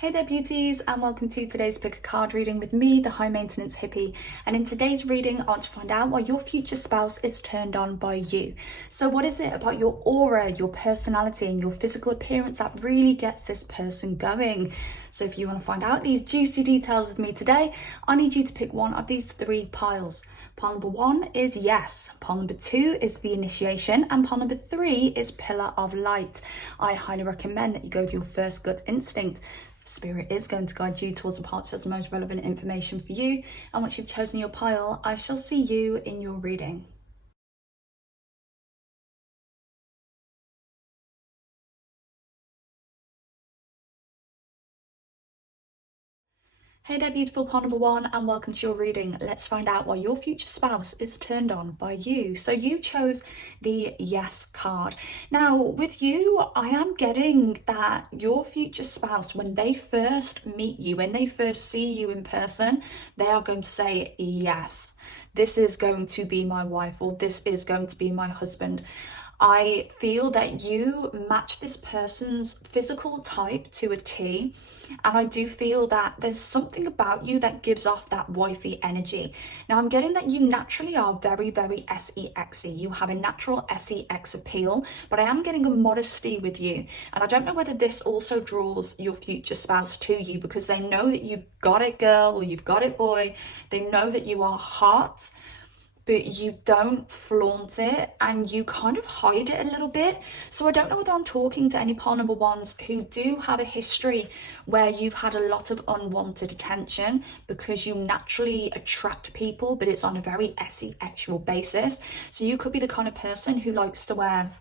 Hey there beauties, and welcome to today's pick a card reading with me, the high maintenance hippie. And in today's reading, I want to find out why your future spouse is turned on by you. So what is it about your aura, your personality and your physical appearance that really gets this person going? So if you want to find out these juicy details with me today, I need you to pick one of these three piles. Pile number 1 is yes, pile number 2 is the initiation, and pile number 3 is pillar of light. I highly recommend that you go with your first gut instinct. Spirit is going to guide you towards the part that has the most relevant information for you, and once you've chosen your pile, I shall see you in your reading. Hey there beautiful pile number 1, and welcome to your reading. Let's find out why your future spouse is turned on by you. So you chose the yes card. Now with you, I am getting that your future spouse, when they first meet you, when they first see you in person, they are going to say yes, this is going to be my wife, or this is going to be my husband. I feel that you match this person's physical type to a T, and I do feel that there's something about you that gives off that wifey energy. Now I'm getting that you naturally are very, very SEXy. You have a natural SEX appeal, but I am getting a modesty with you. And I don't know whether this also draws your future spouse to you, because they know that you've got it girl, or you've got it boy. They know that you are hot, but you don't flaunt it and you kind of hide it a little bit. So I don't know whether I'm talking to any pile number 1s who do have a history where you've had a lot of unwanted attention, because you naturally attract people, but it's on a very sexual basis. So you could be the kind of person who likes to wear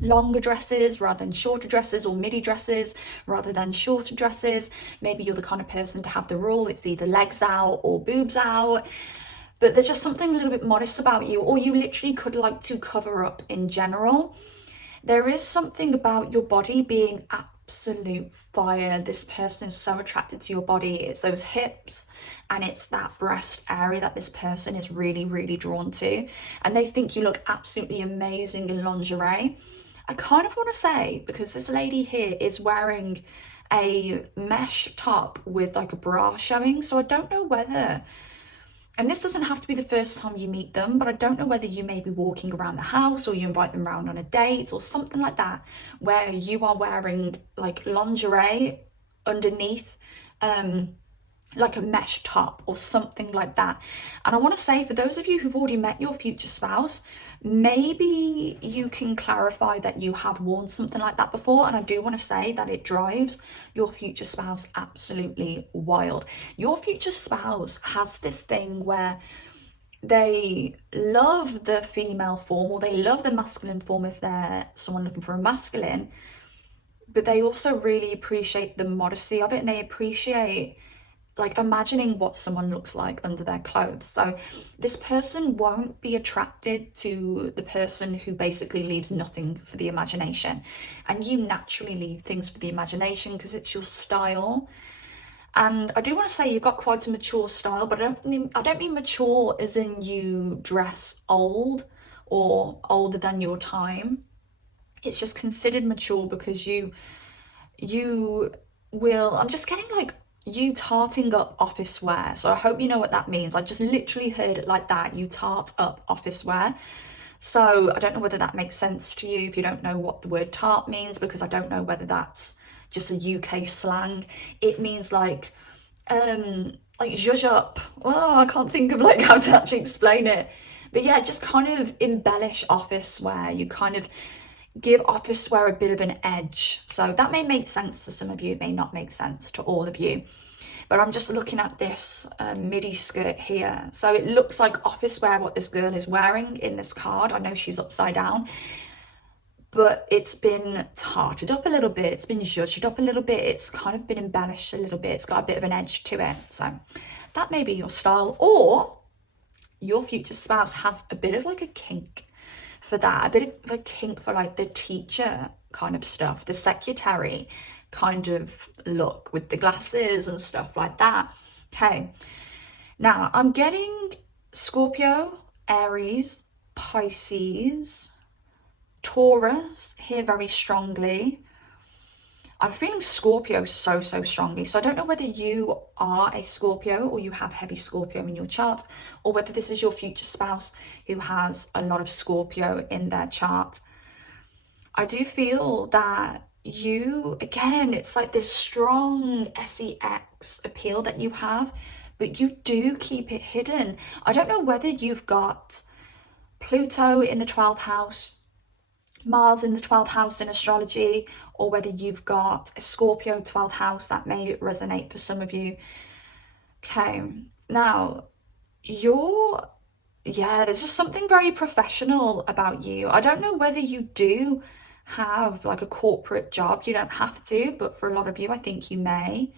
longer dresses rather than shorter dresses, or midi dresses rather than shorter dresses. Maybe you're the kind of person to have the rule, it's either legs out or boobs out. But there's just something a little bit modest about you, or you literally could like to cover up in general. There is something about your body being absolute fire. This person is so attracted to your body. It's those hips and it's that breast area that this person is really, really drawn to. And they think you look absolutely amazing in lingerie. I kind of want to say, because this lady here is wearing a mesh top with like a bra showing, so I don't know whether, and this doesn't have to be the first time you meet them, but I don't know whether you may be walking around the house, or you invite them around on a date or something like that, where you are wearing like lingerie underneath like a mesh top or something like that. And I want to say, for those of you who've already met your future spouse, maybe you can clarify that you have worn something like that before. And I do want to say that it drives your future spouse absolutely wild. Your future spouse has this thing where they love the female form, or they love the masculine form if they're someone looking for a masculine, but they also really appreciate the modesty of it, and they appreciate like imagining what someone looks like under their clothes. So this person won't be attracted to the person who basically leaves nothing for the imagination, and you naturally leave things for the imagination because it's your style. And I do want to say you've got quite a mature style, but I don't mean mature as in you dress old or older than your time. It's just considered mature because you will, I'm just getting like you tarting up office wear. So I hope you know what that means. I just literally heard it like that. You tart up office wear. So I don't know whether that makes sense to you if you don't know what the word tart means, because I don't know whether that's just a UK slang. It means like zhuzh up. Oh, I can't think of like how to actually explain it. But yeah, just kind of embellish office wear. You kind of give office wear a bit of an edge. So that may make sense to some of you, it may not make sense to all of you. But I'm just looking at this midi skirt here. So it looks like office wear, what this girl is wearing in this card. I know she's upside down, but it's been tarted up a little bit. It's been zhuzhed up a little bit. It's kind of been embellished a little bit. It's got a bit of an edge to it. So that may be your style, or your future spouse has a bit of like a kink for that, a bit of a kink for like the teacher kind of stuff, the secretary kind of look with the glasses and stuff like that. Okay, now I'm getting Scorpio, Aries, Pisces, Taurus here very strongly. I'm feeling Scorpio so strongly. So I don't know whether you are a Scorpio or you have heavy Scorpio in your chart, or whether this is your future spouse who has a lot of Scorpio in their chart. I do feel that you, again, it's like this strong sex appeal that you have, but you do keep it hidden. I don't know whether you've got Pluto in the 12th house, Mars in the 12th house in astrology, or whether you've got a Scorpio 12th house. That may resonate for some of you. Okay, now there's just something very professional about you. I don't know whether you do have like a corporate job. You don't have to, but for a lot of you, I think you may.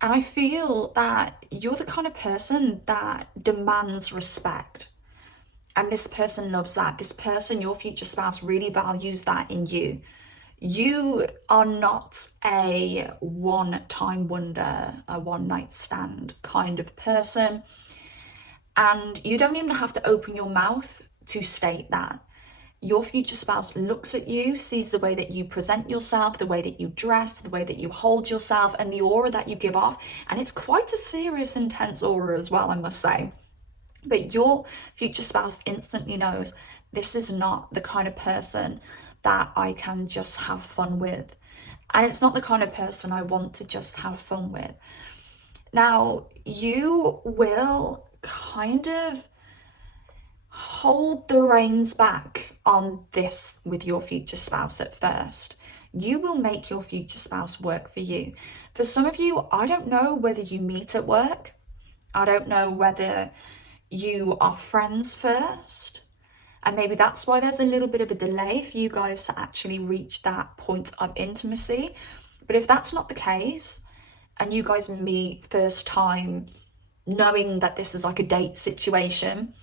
And I feel that you're the kind of person that demands respect. And this person loves that. This person, your future spouse, really values that in you. You are not a one-time wonder, a one-night stand kind of person. And you don't even have to open your mouth to state that. Your future spouse looks at you, sees the way that you present yourself, the way that you dress, the way that you hold yourself, and the aura that you give off. And it's quite a serious, intense aura as well, I must say. But your future spouse instantly knows this is not the kind of person that I can just have fun with. And it's not the kind of person I want to just have fun with. Now, you will kind of hold the reins back on this with your future spouse at first. You will make your future spouse work for you. For some of you, I don't know whether you meet at work. I don't know whether you are friends first. And maybe that's why there's a little bit of a delay for you guys to actually reach that point of intimacy. But if that's not the case, and you guys meet first time knowing that this is like a date situation,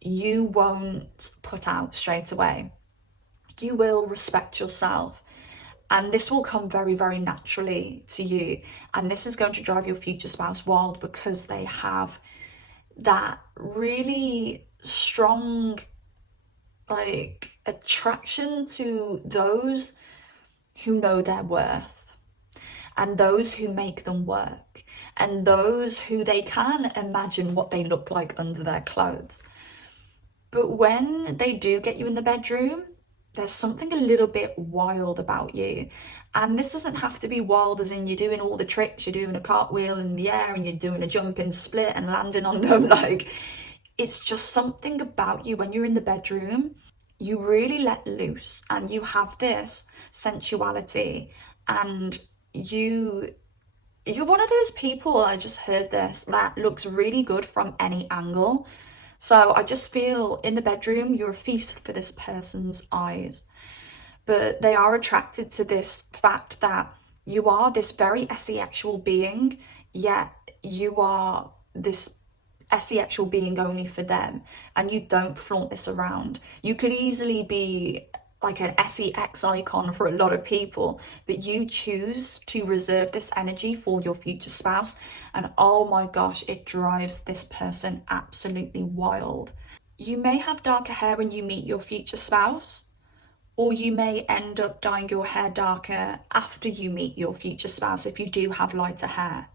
you won't put out straight away. You will respect yourself, and this will come very naturally to you. And this is going to drive your future spouse wild, because they have that really strong like attraction to those who know their worth, and those who make them work, and those who they can imagine what they look like under their clothes. But when they do get you in the bedroom, there's something a little bit wild about you. And this doesn't have to be wild as in you're doing all the tricks, you're doing a cartwheel in the air and you're doing a jumping split and landing on them. Like, it's just something about you when you're in the bedroom, you really let loose and you have this sensuality, and you're one of those people, I just heard this, that looks really good from any angle. So I just feel in the bedroom, you're a feast for this person's eyes. But they are attracted to this fact that you are this very asexual being, yet you are this asexual being only for them. And you don't flaunt this around. You could easily be like an sex icon for a lot of people, but you choose to reserve this energy for your future spouse, and oh my gosh, it drives this person absolutely wild. You may have darker hair when you meet your future spouse, or you may end up dyeing your hair darker after you meet your future spouse if you do have lighter hair.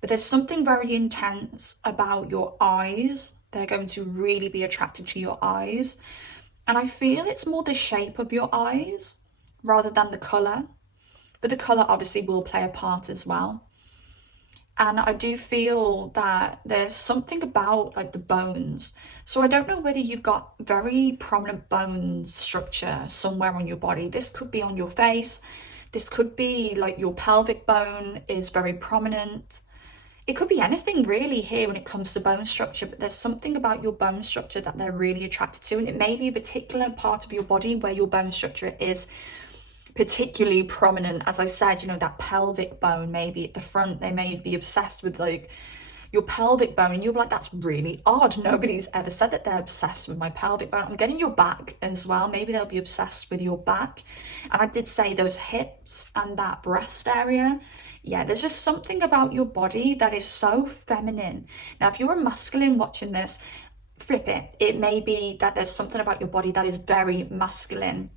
But there's something very intense about your eyes. They're going to really be attracted to your eyes. And I feel it's more the shape of your eyes rather than the colour. But the colour obviously will play a part as well. And I do feel that there's something about like the bones. So I don't know whether you've got very prominent bone structure somewhere on your body. This could be on your face. This could be like your pelvic bone is very prominent. It could be anything really here when it comes to bone structure, but there's something about your bone structure that they're really attracted to. And it may be a particular part of your body where your bone structure is particularly prominent. As I said, you know, that pelvic bone, maybe at the front, they may be obsessed with like your pelvic bone, and you're like, that's really odd. Nobody's ever said that they're obsessed with my pelvic bone. I'm getting your back as well. Maybe they'll be obsessed with your back. And I did say those hips and that breast area. Yeah, there's just something about your body that is so feminine. Now, if you're a masculine watching this, flip it. It may be that there's something about your body that is very masculine.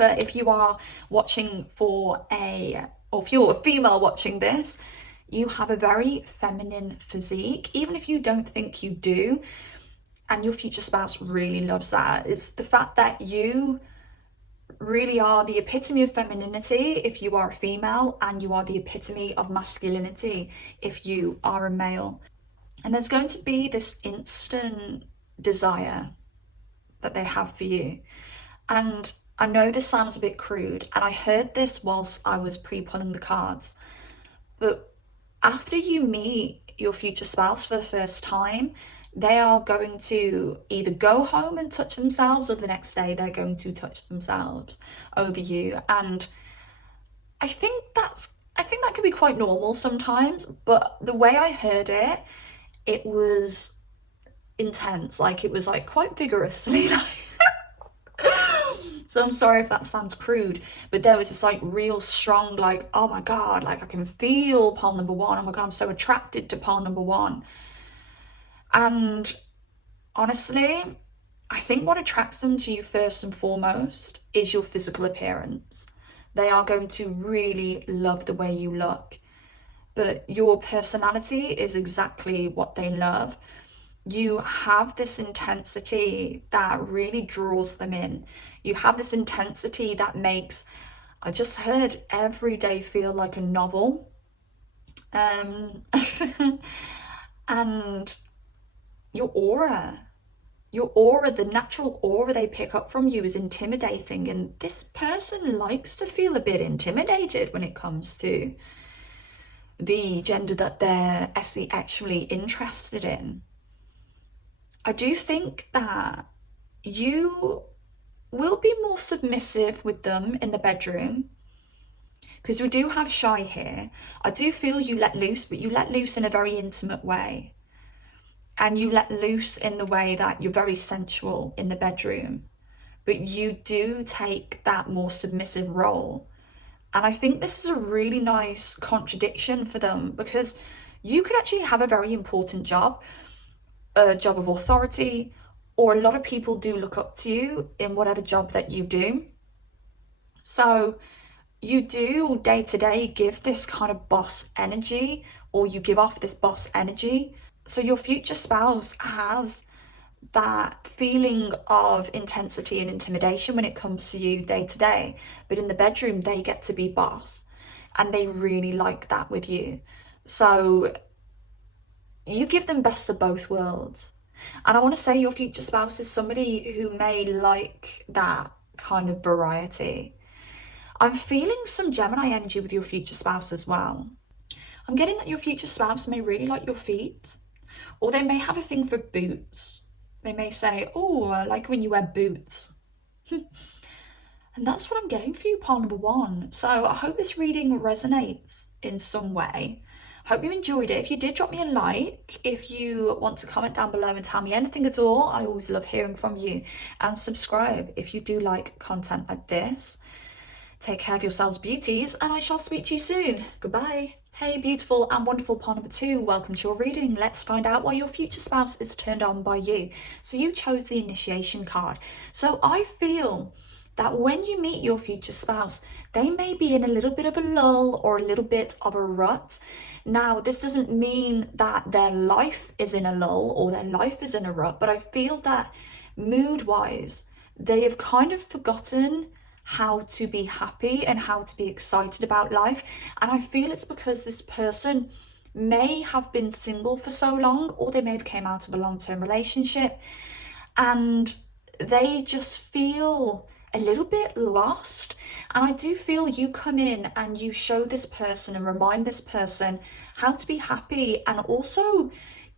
But if you are watching for or if you're a female watching this, you have a very feminine physique, even if you don't think you do, and your future spouse really loves that. It's the fact that you really are the epitome of femininity if you are a female, and you are the epitome of masculinity if you are a male. And there's going to be this instant desire that they have for you. And I know this sounds a bit crude, and I heard this whilst I was pre-pulling the cards, but after you meet your future spouse for the first time, they are going to either go home and touch themselves, or the next day they're going to touch themselves over you. And I think that can be quite normal sometimes, but the way I heard it, it was intense. Like, it was like quite vigorously. So I'm sorry if that sounds crude, but there was this like real strong, like, oh my God, like I can feel pole number one. Oh my God, I'm so attracted to pole number one. And honestly, I think what attracts them to you first and foremost is your physical appearance. They are going to really love the way you look, but your personality is exactly what they love. You have this intensity that really draws them in. You have this intensity that makes, I just heard, every day feel like a novel. And your aura, the natural aura they pick up from you is intimidating. And this person likes to feel a bit intimidated when it comes to the gender that they're actually interested in. I do think that you will be more submissive with them in the bedroom, because we do have shy here. I do feel you let loose, but you let loose in a very intimate way. And you let loose in the way that you're very sensual in the bedroom, but you do take that more submissive role. And I think this is a really nice contradiction for them, because you could actually have a very important job, a job of authority, or a lot of people do look up to you in whatever job that you do. So you do day to day give this kind of boss energy, or you give off this boss energy. So your future spouse has that feeling of intensity and intimidation when it comes to you day to day, but in the bedroom they get to be boss, and they really like that with you. So you give them best of both worlds. And I want to say your future spouse is somebody who may like that kind of variety. I'm feeling some Gemini energy with your future spouse as well. I'm getting that your future spouse may really like your feet, or they may have a thing for boots. They may say, oh, I like when you wear boots. And that's what I'm getting for you, pile number one. So I hope this reading resonates in some way. Hope you enjoyed it. If you did, drop me a like. If you want to comment down below and tell me anything at all, I always love hearing from you. And subscribe if you do like content like this. Take care of yourselves, beauties, and I shall speak to you soon. Goodbye. Hey, beautiful and wonderful pile number two, welcome to your reading. Let's find out why your future spouse is turned on by you. So you chose the initiation card. So I feel that when you meet your future spouse, they may be in a little bit of a lull or a little bit of a rut. Now, this doesn't mean that their life is in a lull or their life is in a rut, but I feel that mood-wise, they have kind of forgotten how to be happy and how to be excited about life. And I feel it's because this person may have been single for so long, or they may have came out of a long-term relationship, and they just feel a little bit lost. And I do feel you come in and you show this person and remind this person how to be happy, and also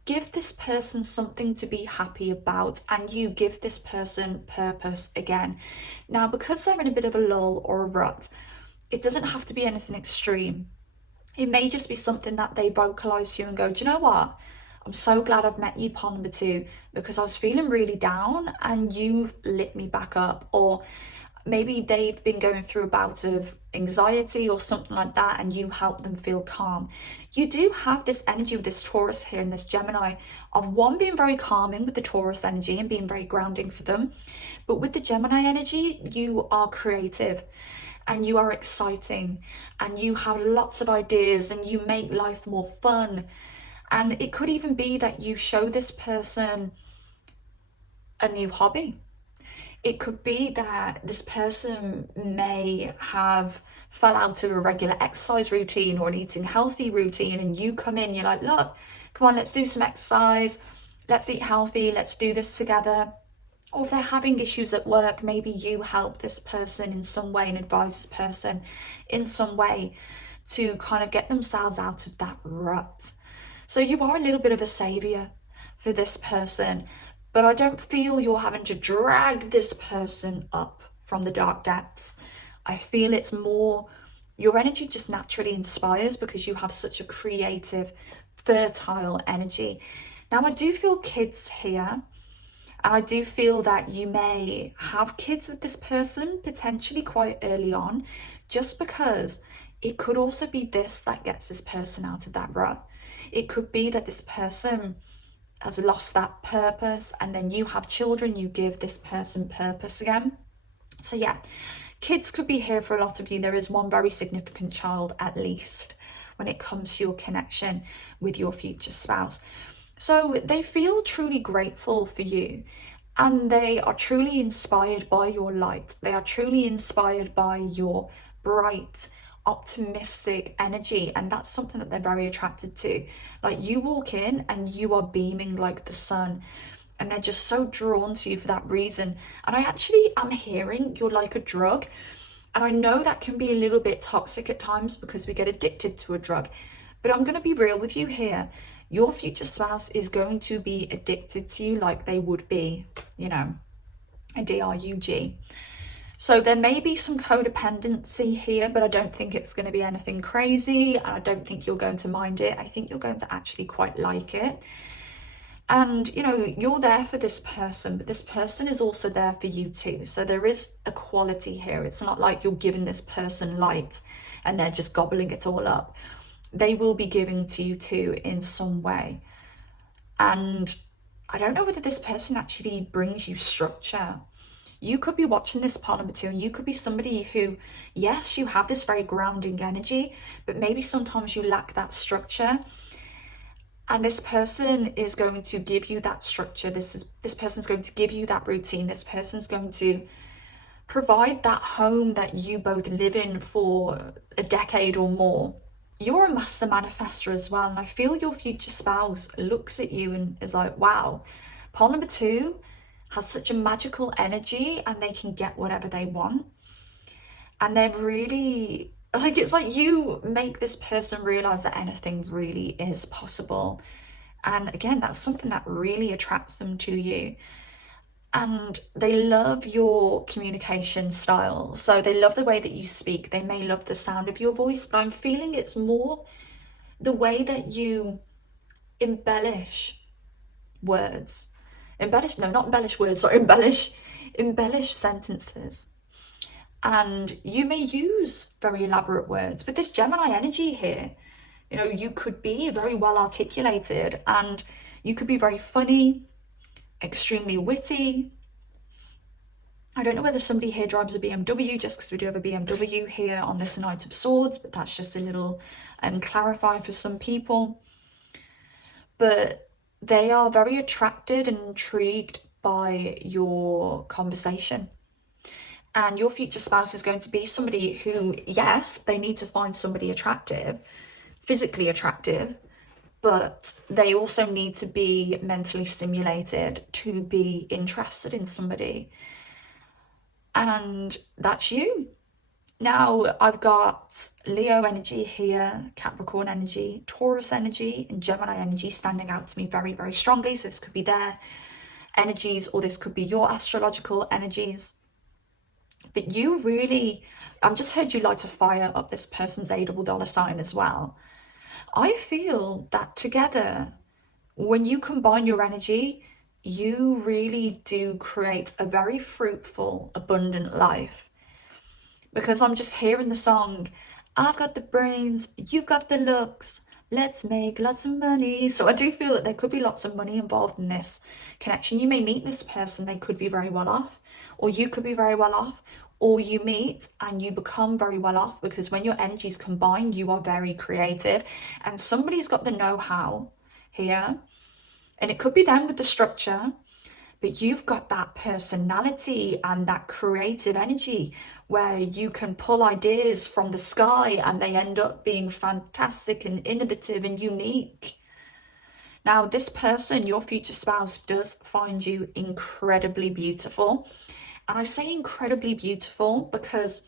give this person something to be happy about, and you give this person purpose again. Now, because they're in a bit of a lull or a rut, it doesn't have to be anything extreme. It may just be something that they vocalize to you and go, do you know what? I'm so glad I've met you, pile number two, because I was feeling really down and you've lit me back up. Or maybe they've been going through a bout of anxiety or something like that, and you help them feel calm. You do have this energy with this Taurus here and this Gemini of one being very calming with the Taurus energy and being very grounding for them. But with the Gemini energy, you are creative and you are exciting and you have lots of ideas and you make life more fun. And it could even be that you show this person a new hobby. It could be that this person may have fell out of a regular exercise routine or an eating healthy routine, and you come in, you're like, look, come on, let's do some exercise, let's eat healthy, let's do this together. Or if they're having issues at work, maybe you help this person in some way and advise this person in some way to kind of get themselves out of that rut. So you are a little bit of a savior for this person, but I don't feel you're having to drag this person up from the dark depths. I feel it's more your energy just naturally inspires because you have such a creative, fertile energy. Now, I do feel kids here, and I do feel that you may have kids with this person potentially quite early on, just because it could also be this that gets this person out of that rut. It could be that this person has lost that purpose, and then you have children, you give this person purpose again. So yeah, kids could be here for a lot of you. There is one very significant child at least when it comes to your connection with your future spouse. So they feel truly grateful for you, and they are truly inspired by your light. They are truly inspired by your bright, optimistic energy, and that's something that they're very attracted to. Like, you walk in and you are beaming like the sun, and they're just so drawn to you for that reason. And I actually am hearing you're like a drug, and I know that can be a little bit toxic at times because we get addicted to a drug, but I'm going to be real with you here. Your future spouse is going to be addicted to you like they would be, you know, a drug. So there may be some codependency here, but I don't think it's going to be anything crazy. And I don't think you're going to mind it. I think you're going to actually quite like it. And, you know, you're there for this person, but this person is also there for you too. So there is equality here. It's not like you're giving this person light and they're just gobbling it all up. They will be giving to you too in some way. And I don't know whether this person actually brings you structure. You could be watching this part number 2, and you could be somebody who, yes, you have this very grounding energy, but maybe sometimes you lack that structure. And this person is going to give you that structure. This person's going to give you that routine. This person's going to provide that home that you both live in for a decade or more. You're a master manifester as well, and I feel your future spouse looks at you and is like, wow, pole number 2 has such a magical energy, and they can get whatever they want. And they're really, like, it's like you make this person realize that anything really is possible. And again, that's something that really attracts them to you. And they love your communication style. So they love the way that you speak. They may love the sound of your voice, but I'm feeling it's more the way that you embellish words. Embellish sentences. And you may use very elaborate words. But this Gemini energy here, you know, you could be very well articulated, and you could be very funny, extremely witty. I don't know whether somebody here drives a BMW, just because we do have a BMW here on this Knight of Swords, but that's just a little clarify for some people. But they are very attracted and intrigued by your conversation. And your future spouse is going to be somebody who, yes, they need to find somebody attractive, physically attractive, but they also need to be mentally stimulated to be interested in somebody. And that's you. Now, I've got Leo energy here, Capricorn energy, Taurus energy, and Gemini energy standing out to me very, very strongly. So this could be their energies, or this could be your astrological energies. But you really, I've just heard you like to fire up this person's $8 sign as well. I feel that together, when you combine your energy, you really do create a very fruitful, abundant life. because I'm just hearing the song, I've got the brains, you've got the looks, let's make lots of money. So I do feel that there could be lots of money involved in this connection. You may meet this person, they could be very well off, or you could be very well off, or you meet and you become very well off, because when your energies combine, you are very creative and somebody's got the know-how here. And it could be them with the structure, but you've got that personality and that creative energy where you can pull ideas from the sky and they end up being fantastic and innovative and unique. Now, this person, your future spouse, does find you incredibly beautiful. And I say incredibly beautiful because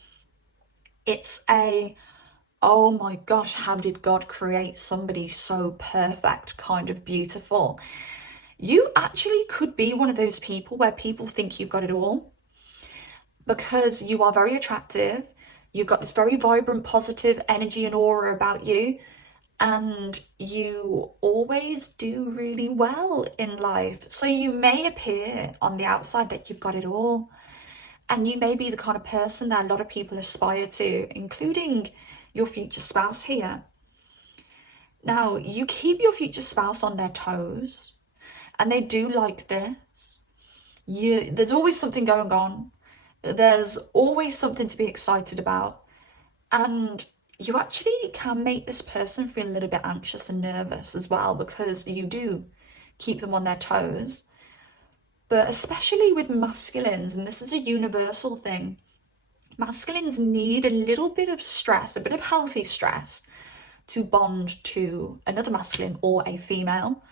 it's a, oh my gosh, how did God create somebody so perfect kind of beautiful? You actually could be one of those people where people think you've got it all because you are very attractive. You've got this very vibrant, positive energy and aura about you, and you always do really well in life. So you may appear on the outside that you've got it all, and you may be the kind of person that a lot of people aspire to, including your future spouse here. Now, you keep your future spouse on their toes, and they do like this. There's always something going on. There's always something to be excited about. And you actually can make this person feel a little bit anxious and nervous as well, because you do keep them on their toes. But especially with masculines, and this is a universal thing, masculines need a little bit of stress, a bit of healthy stress, to bond to another masculine or a female.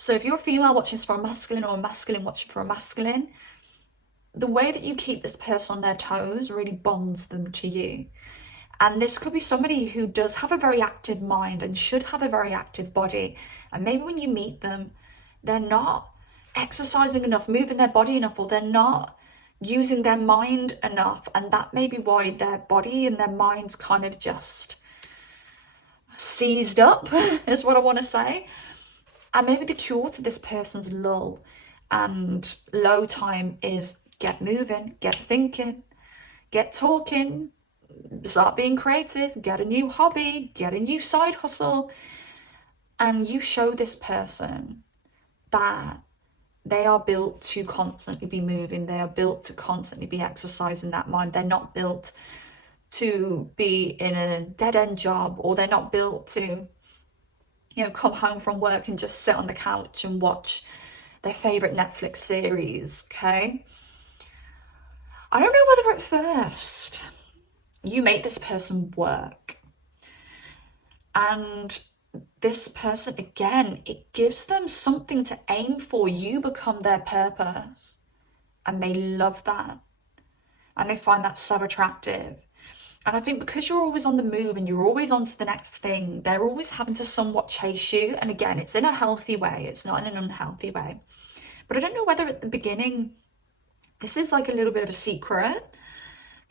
So if you're a female watching this for a masculine, or a masculine watching for a masculine, the way that you keep this person on their toes really bonds them to you. And this could be somebody who does have a very active mind and should have a very active body. And maybe when you meet them, they're not exercising enough, moving their body enough, or they're not using their mind enough. And that may be why their body and their mind's kind of just seized up, is what I want to say. And maybe the cure to this person's lull and low time is get moving, get thinking, get talking, start being creative, get a new hobby, get a new side hustle. And you show this person that they are built to constantly be moving. They are built to constantly be exercising that mind. They're not built to be in a dead-end job, or they're not built to, come home from work and just sit on the couch and watch their favorite Netflix series, okay? I don't know whether at first you make this person work, and this person, again, it gives them something to aim for. You become their purpose, and they love that, and they find that so attractive. And I think because you're always on the move and you're always on to the next thing, they're always having to somewhat chase you. And again, it's in a healthy way, it's not in an unhealthy way. But I don't know whether at the beginning, this is like a little bit of a secret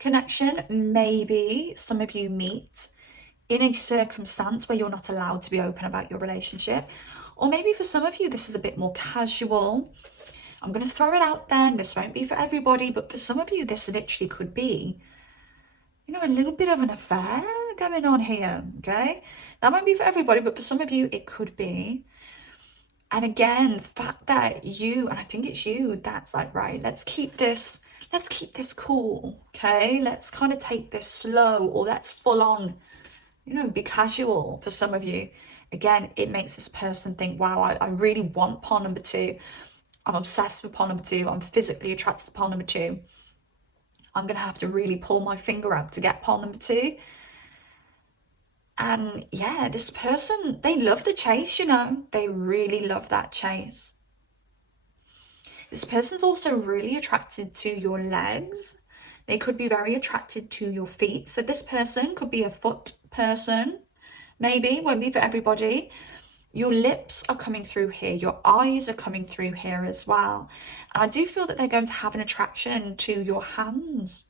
connection. Maybe some of you meet in a circumstance where you're not allowed to be open about your relationship. Or maybe for some of you, this is a bit more casual. I'm going to throw it out there, and this won't be for everybody, but for some of you, this literally could be, a little bit of an affair going on here, okay? That might be for everybody, but for some of you, it could be. And again, the fact that you, and I think it's you, that's like, right, let's keep this cool, okay? Let's kind of take this slow, or let's full on, be casual for some of you. Again, it makes this person think, wow, I really want pawn number two. I'm obsessed with pawn number two. I'm physically attracted to pawn number two. I'm going to have to really pull my finger out to get pawn number two. And yeah, this person, they love the chase, They really love that chase. This person's also really attracted to your legs. They could be very attracted to your feet. So this person could be a foot person, maybe, won't be for everybody. Your lips are coming through here. Your eyes are coming through here as well. And I do feel that they're going to have an attraction to your hands.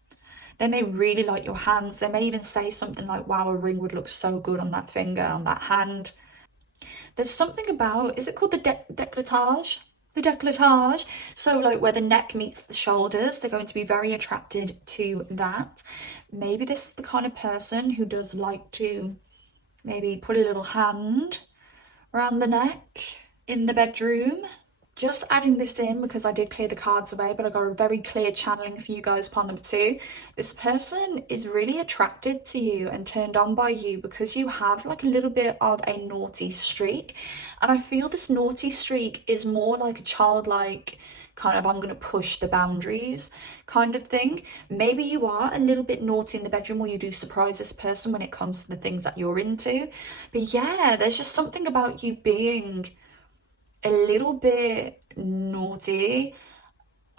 They may really like your hands. They may even say something like, wow, a ring would look so good on that finger, on that hand. There's something about, is it called the décolletage? the décolletage. So like where the neck meets the shoulders, they're going to be very attracted to that. Maybe this is the kind of person who does like to maybe put a little hand around the neck in the bedroom. Just adding this in because I did clear the cards away, but I got a very clear channeling for you guys, part number 2. This person is really attracted to you and turned on by you because you have like a little bit of a naughty streak. And I feel this naughty streak is more like a childlike kind of, I'm going to push the boundaries kind of thing. Maybe you are a little bit naughty in the bedroom, or you do surprise this person when it comes to the things that you're into. But yeah, there's just something about you being a little bit naughty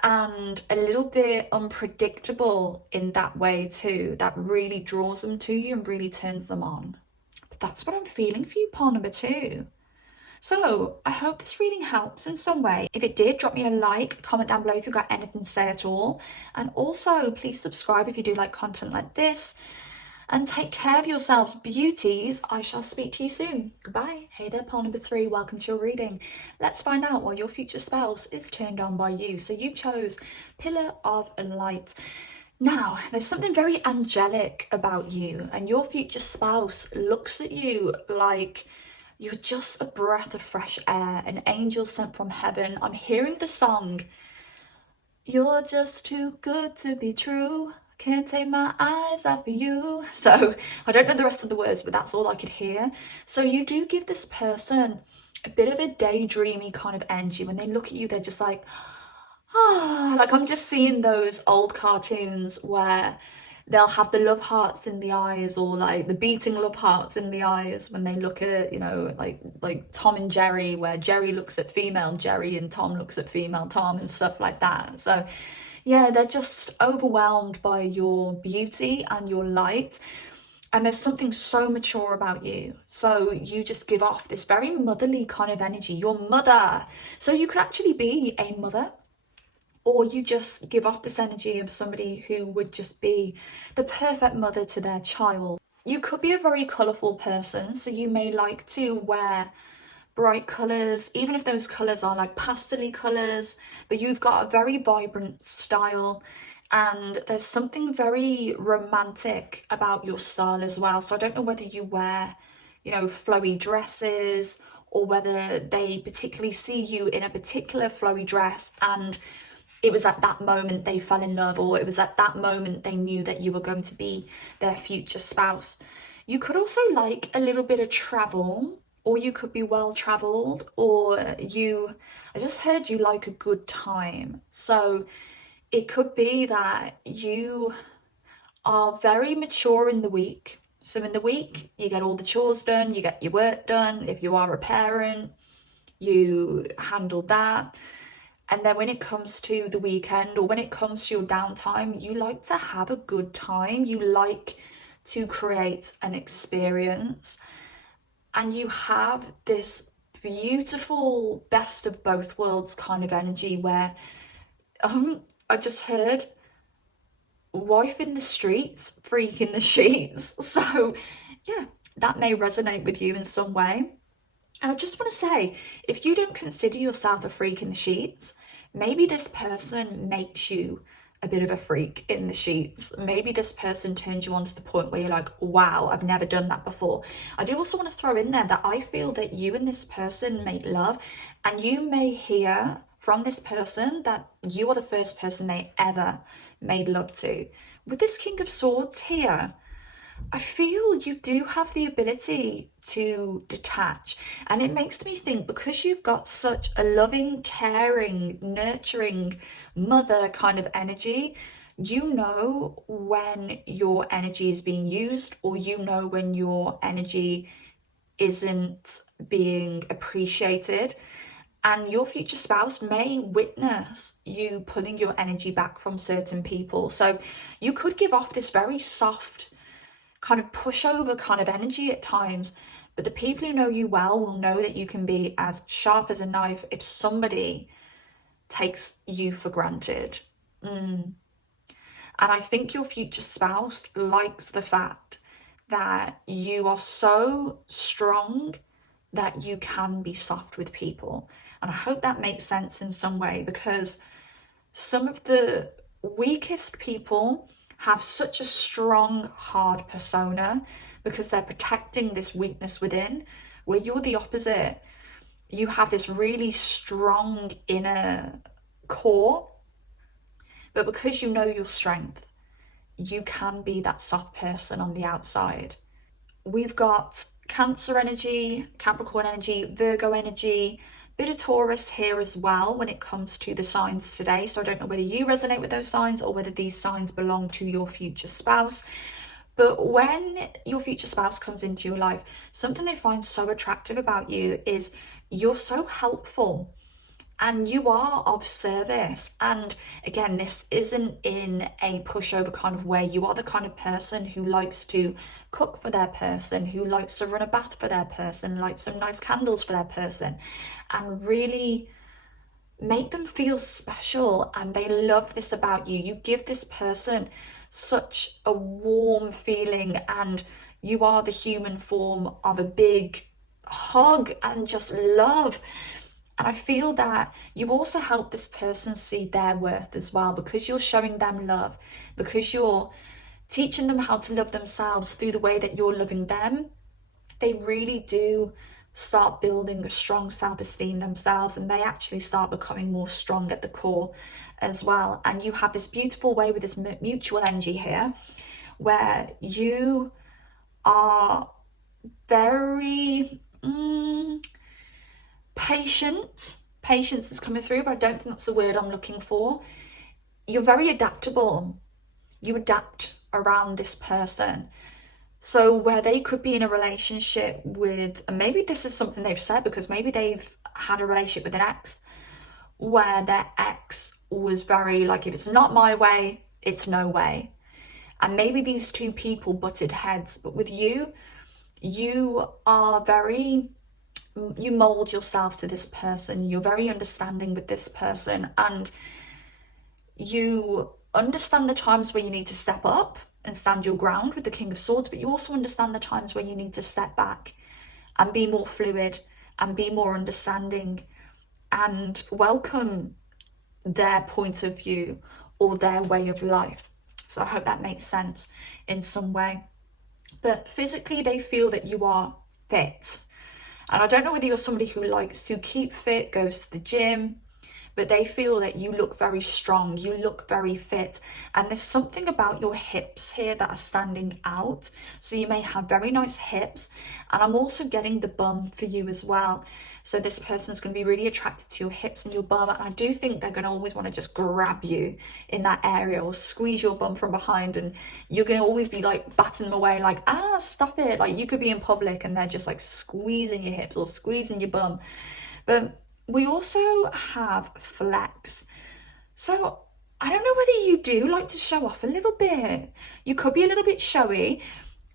and a little bit unpredictable in that way too, that really draws them to you and really turns them on. But that's what I'm feeling for you, part number 2. So I hope this reading helps in some way. If it did, drop me a like, comment down below if you've got anything to say at all. And also please subscribe if you do like content like this. And take care of yourselves, beauties. I shall speak to you soon. Goodbye. Hey there, part number 3. Welcome to your reading. Let's find out why your future spouse is turned on by you. So you chose Pillar of Light. Now, there's something very angelic about you, and your future spouse looks at you like you're just a breath of fresh air, an angel sent from heaven. I'm hearing the song, "You're just too good to be true. Can't take my eyes off of you." So I don't know the rest of the words, but that's all I could hear. So you do give this person a bit of a daydreamy kind of energy. When they look at you, they're just like, ah, like I'm just seeing those old cartoons where they'll have the love hearts in the eyes, or like the beating love hearts in the eyes when they look at, you know, like Tom and Jerry, where Jerry looks at female Jerry and Tom looks at female Tom and stuff like that. So yeah, they're just overwhelmed by your beauty and your light. And there's something so mature about you. So you just give off this very motherly kind of energy. Your mother. So you could actually be a mother, or you just give off this energy of somebody who would just be the perfect mother to their child. You could be a very colourful person, so you may like to wear bright colours, even if those colours are like pastel colours, but you've got a very vibrant style, and there's something very romantic about your style as well. So I don't know whether you wear, you know, flowy dresses, or whether they particularly see you in a particular flowy dress and it was at that moment they fell in love, or it was at that moment they knew that you were going to be their future spouse. You could also like a little bit of travel, or you could be well traveled, or I just heard you like a good time. So it could be that you are very mature in the week. So in the week, you get all the chores done, you get your work done. If you are a parent, you handle that. And then when it comes to the weekend, or when it comes to your downtime, you like to have a good time. You like to create an experience. And you have this beautiful best of both worlds kind of energy where I just heard wife in the streets, freak in the sheets. So yeah, that may resonate with you in some way. And I just want to say, if you don't consider yourself a freak in the sheets, maybe this person makes you a bit of a freak in the sheets. Maybe this person turns you on to the point where you're like, wow, I've never done that before. I do also want to throw in there that I feel that you and this person make love, and you may hear from this person that you are the first person they ever made love to. With this King of Swords here, I feel you do have the ability to detach, and it makes me think, because you've got such a loving, caring, nurturing mother kind of energy, you know when your energy is being used, or you know when your energy isn't being appreciated. And your future spouse may witness you pulling your energy back from certain people. So you could give off this very soft kind of pushover kind of energy at times, but the people who know you well will know that you can be as sharp as a knife if somebody takes you for granted. And I think your future spouse likes the fact that you are so strong that you can be soft with people. And I hope that makes sense in some way, because some of the weakest people have such a strong, hard persona because they're protecting this weakness within, where you're the opposite. You have this really strong inner core, but because you know your strength, you can be that soft person on the outside. We've got Cancer energy, Capricorn energy, Virgo energy, bit of Taurus here as well when it comes to the signs today. So I don't know whether you resonate with those signs or whether these signs belong to your future spouse. But when your future spouse comes into your life, something they find so attractive about you is you're so helpful and you are of service. And again, this isn't in a pushover kind of way. You are the kind of person who likes to cook for their person, who likes to run a bath for their person, light some nice candles for their person, and really make them feel special. And they love this about you. You give this person such a warm feeling, and you are the human form of a big hug and just love. And I feel that you also help this person see their worth as well, because you're showing them love, because you're teaching them how to love themselves through the way that you're loving them. They really do start building a strong self-esteem themselves, and they actually start becoming more strong at the core as well. And you have this beautiful way with this mutual energy here, where you are very patient. Patience is coming through, but I don't think that's the word I'm looking for. You're very adaptable. You adapt around this person. So where they could be in a relationship with, and maybe this is something they've said, because maybe they've had a relationship with an ex where their ex was very like, if it's not my way, it's no way. And maybe these two people butted heads, but with you, you are very, you mold yourself to this person. You're very understanding with this person, and you understand the times where you need to step up and stand your ground with the King of Swords, but you also understand the times where you need to step back and be more fluid and be more understanding and welcome their point of view or their way of life. So I hope that makes sense in some way. But physically, they feel that you are fit. And I don't know whether you're somebody who likes to keep fit, goes to the gym, but they feel that you look very strong, you look very fit. And there's something about your hips here that are standing out. So you may have very nice hips. And I'm also getting the bum for you as well. So this person's going to be really attracted to your hips and your bum. And I do think they're going to always want to just grab you in that area or squeeze your bum from behind. And you're going to always be like batting them away, like, stop it. Like you could be in public and they're just like squeezing your hips or squeezing your bum. But we also have flex. So I don't know whether you do like to show off a little bit. You could be a little bit showy.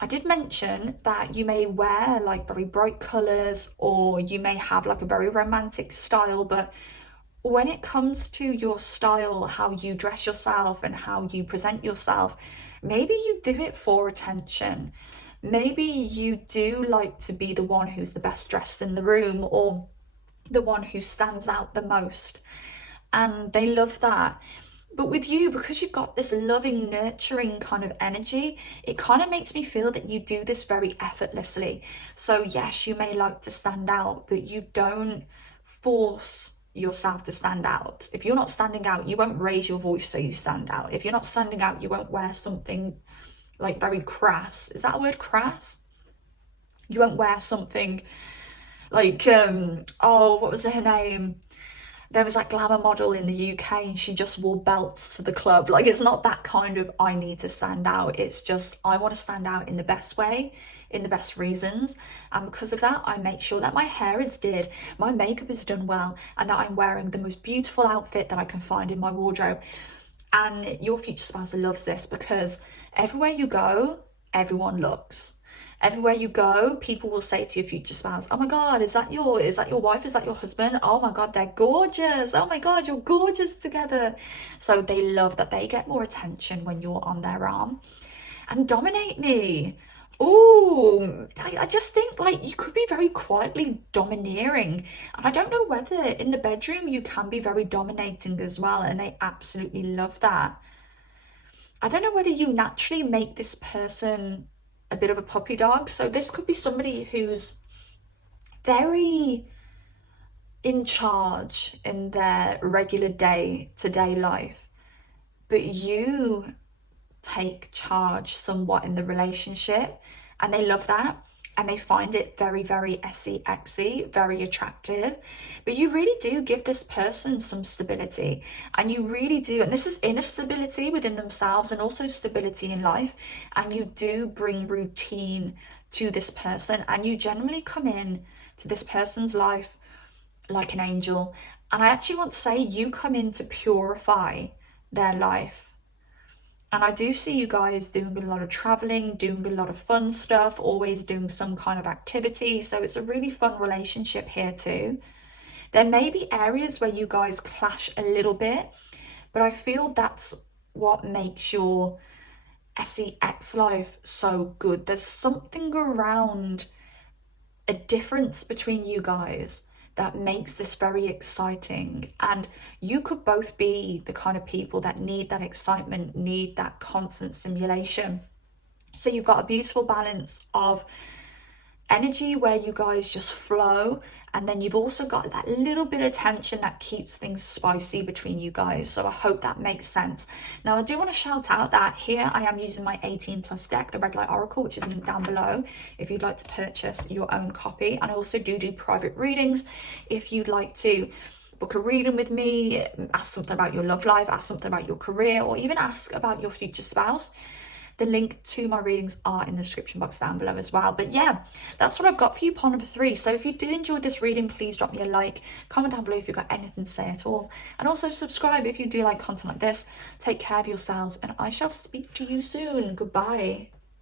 I did mention that you may wear like very bright colours, or you may have like a very romantic style, but when it comes to your style, how you dress yourself and how you present yourself, maybe you do it for attention. Maybe you do like to be the one who's the best dressed in the room, or the one who stands out the most, and they love that. But with you, because you've got this loving, nurturing kind of energy, it kind of makes me feel that you do this very effortlessly. So yes, you may like to stand out, but you don't force yourself to stand out. If you're not standing out, you won't raise your voice so you stand out. If you're not standing out, you won't wear something like very crass. Is that a word, crass? You won't wear something like, what was her name? There was that glamour model in the UK and she just wore belts to the club. Like, it's not that kind of, I need to stand out. It's just, I want to stand out in the best way, in the best reasons. And because of that, I make sure that my hair is did, my makeup is done well, and that I'm wearing the most beautiful outfit that I can find in my wardrobe. And your future spouse loves this, because everywhere you go, everyone looks. Everywhere you go, people will say to your future spouse, oh my God, is that your wife? Is that your husband? Oh my God, they're gorgeous. Oh my God, you're gorgeous together. So they love that they get more attention when you're on their arm. And dominate me. Oh, I just think like you could be very quietly domineering. And I don't know whether in the bedroom you can be very dominating as well, and they absolutely love that. I don't know whether you naturally make this person a bit of a puppy dog. So this could be somebody who's very in charge in their regular day-to-day life, but you take charge somewhat in the relationship, and they love that, and they find it very, very sexy, very attractive. But you really do give this person some stability, and you really do, and this is inner stability within themselves and also stability in life, and you do bring routine to this person, and you generally come in to this person's life like an angel. And I actually want to say you come in to purify their life. And I do see you guys doing a lot of traveling, doing a lot of fun stuff, always doing some kind of activity. So it's a really fun relationship here too. There may be areas where you guys clash a little bit, but I feel that's what makes your sex life so good. There's something around a difference between you guys that makes this very exciting. And you could both be the kind of people that need that excitement, need that constant stimulation. So you've got a beautiful balance of energy where you guys just flow, and then you've also got that little bit of tension that keeps things spicy between you guys. So I hope that makes sense. Now I do want to shout out that here I am using my 18 plus deck, the Red Light Oracle, which is linked down below if you'd like to purchase your own copy. And I also do private readings if you'd like to book a reading with me, ask something about your love life, ask something about your career, or even ask about your future spouse. The link to my readings are in the description box down below as well. But yeah, that's what I've got for you, part number 3. So if you did enjoy this reading, please drop me a like, comment down below if you've got anything to say at all, and also subscribe if you do like content like this. Take care of yourselves, and I shall speak to you soon. Goodbye.